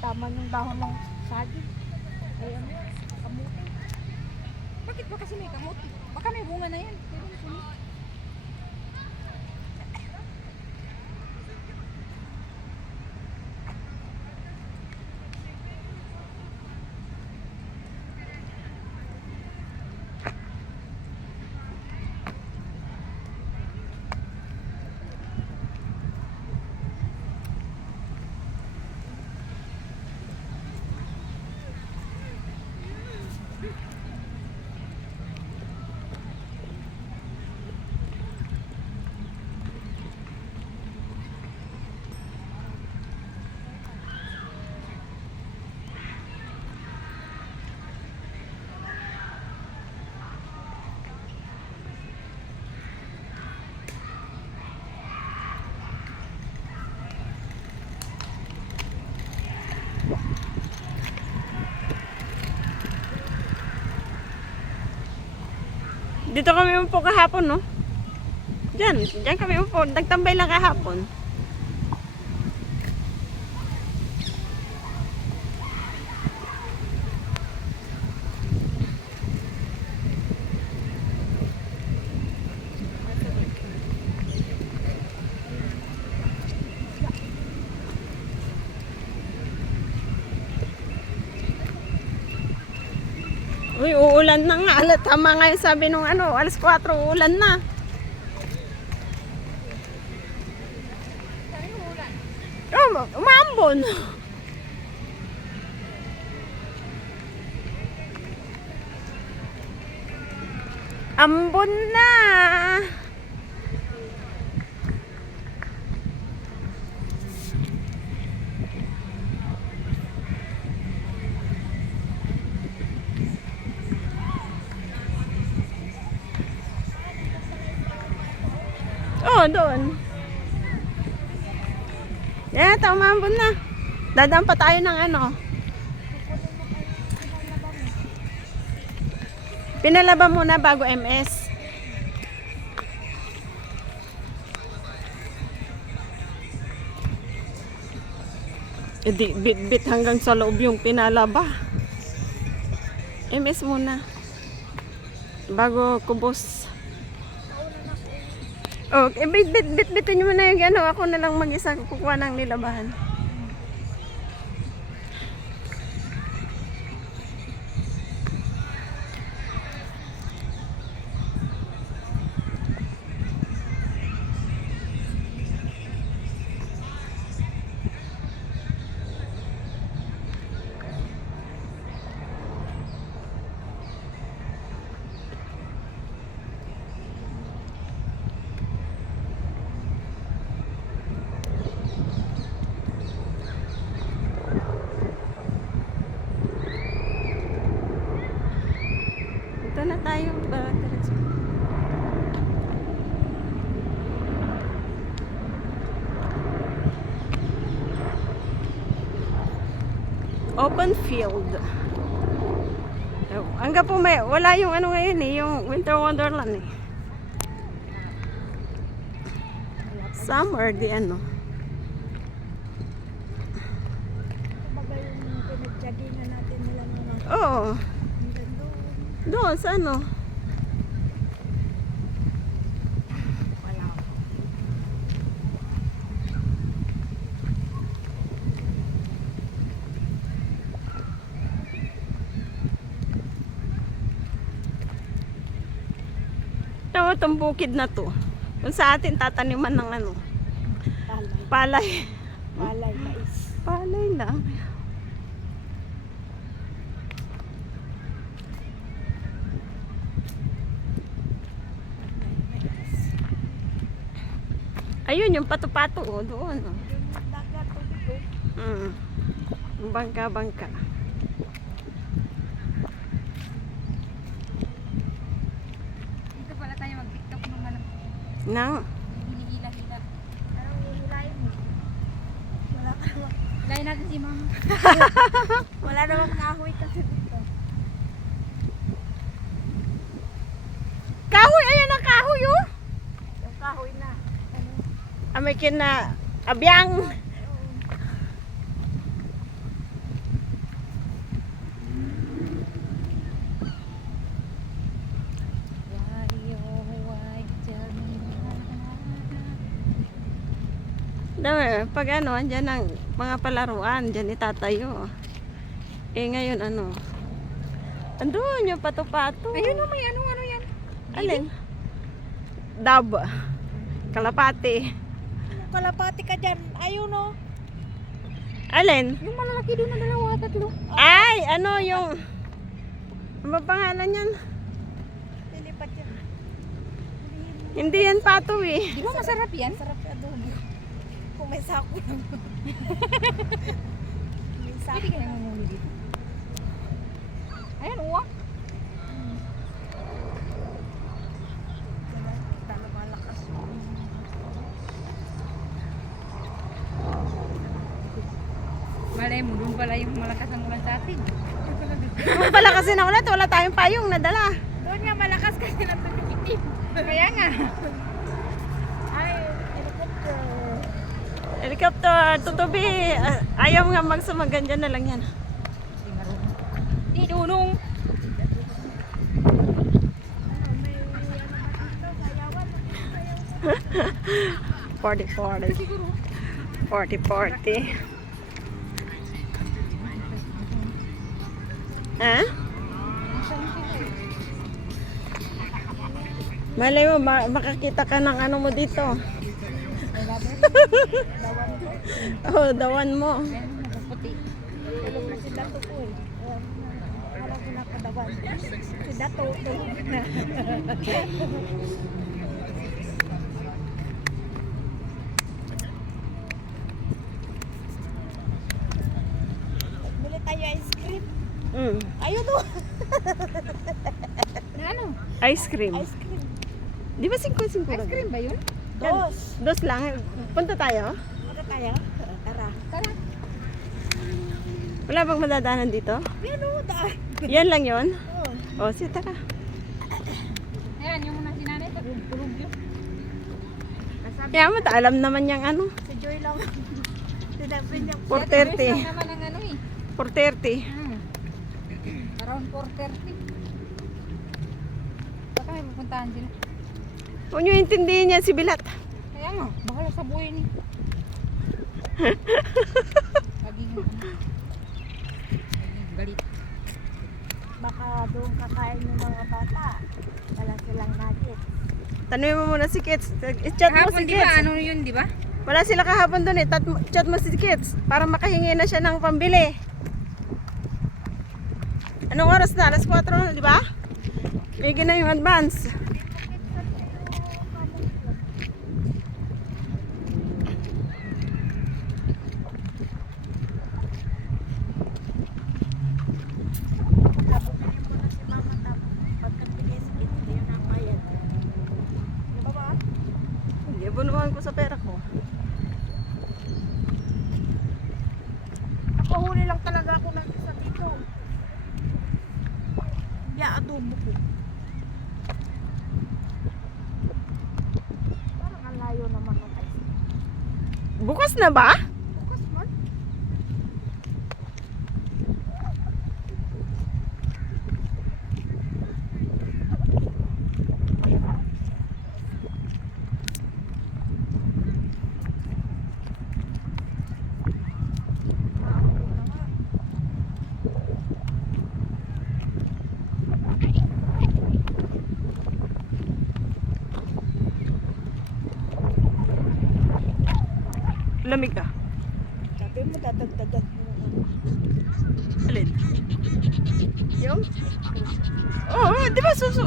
tama yung dahon ng saging. Ay, ano, kamuti. Bakit ba kasi may kamuti? Baka may bunga na yan. Pero sunod. Dito kami upo kahapon, no? Diyan kami upo. Nagtambay lang kahapon. Uy, uulan na nga. Tama nga yung sabi nung ano, alas 4, uulan na. Oh, umambon. Ambon na. Oh, doon. Yan, umambon na. Dadaan pa tayo ng ano. Pinalaba muna bago MS. E di, bit-bit hanggang sa loob yung pinalaba. MS muna. Bago kubos. Okay, bit-bitin nyo muna yung ano. Ako na lang mag-isa kukuha ng nilabahan. Ito na tayo. Diretso. Open field. Hanggang po wala yung ano ngayon eh, yung Winter Wonderland eh. Summer, di ano. Kumbaga yung pinag-joggingan natin nila mga Oo. hanggang doon. Doon, sa ano? Wala. Ito, itong bukid na to. Kung sa atin tataniman ng ano, Palay. palay. Palay, mais. Palay lang. Ayun, yung pato-pato, oh, doon. Oh. Yung dagat, tubig ko. Bangka-bangka. Dito pala tayo mag-tiktok nung ano. Nang, Hinihila-hila. Anong hihilayin mo? Wala ka naman. Hilayin natin si mama. Wala namang kahoy kasi dito. kahoy, ayan ang kahoy, oh. Yung kahoy na. Ano? May kina, abyang. Dami, pag ano, andyan ang mga palaruan, dyan itatayo. Eh ngayon ano, andun yung pato-pato. Ayun o, may ano yan. Alin? Dab. Kalapati. Kalapati ka dyan. Ayun o. Alin? Yung malalaki doon na dalawa, tatlo. Ay, ano yung... Ano ba pangalan yan? Lilipat yan. Hindi yan pato eh. Di ba masarap yan? Masarap yung adobo. Kung may sako lang. May sako. Pwede ka nang mamuli dito. Ayan, uwa. Talo malakas. Malay mo, doon pala yung malakas ang ulan sa atin. Kung pala kasi na ulat, wala tayong payong nadala. Doon nga malakas kasi natutukitin. Kaya nga. Ay, helicopter. Helicopter, tutubi. Ayaw nga magsumagan dyan na lang yan. Di dunong. Party. Ha? Malay mo, makakita ka ng ano mo dito. Oh, dawan mo. Puti. Tulog na si Dato po eh. Wala ko na kadawan. Si Dato, tulog na. Bili tayo ice cream. Ayun o. Na ano? Ice cream. Ice cream. Di ba 5-5 lang? Ice cream ba yun? Yan. Dos. Dos lang. Punta tayo. Maka tayo? Tara. Tara. Wala bang madadaanan dito? Yan o, daan. Yan lang yon. Oo. O, sige, tara. Ayan, yung muna sinanay, tulog yun. Kaya mo, alam naman yung ano. Si Joy lang. Sinabi niya. 4:30. naman ang ano eh. 4:30. Around 4:30. Baka may pupuntahan sila. Huwag nyo intindihin yan si Bilat. Kaya nga, bahala sa buhay ni. Laging galit. Baka doon kakain yung mga bata. Wala silang nuggets. Tanungin mo muna si Kits. I-chat mo si Kahapon di ba? Kits. Ano yun, di ba? Wala sila kahapon doon eh. Chat mo si Kits para makahingi na siya ng pambili. Anong oras na? Alas 4 na, di ba? Bigyan na yung advance. Hindi, bunuhan ko sa pera ko. Nakahuli lang talaga ako ng isa dito. Ya, adobo ko. Parang ang layo naman ng ice cream. Bukas na ba? Bukas man. Lamig ka. Sabi mo, dadagdagan mo. Alin? Yung? Oo, di ba susu?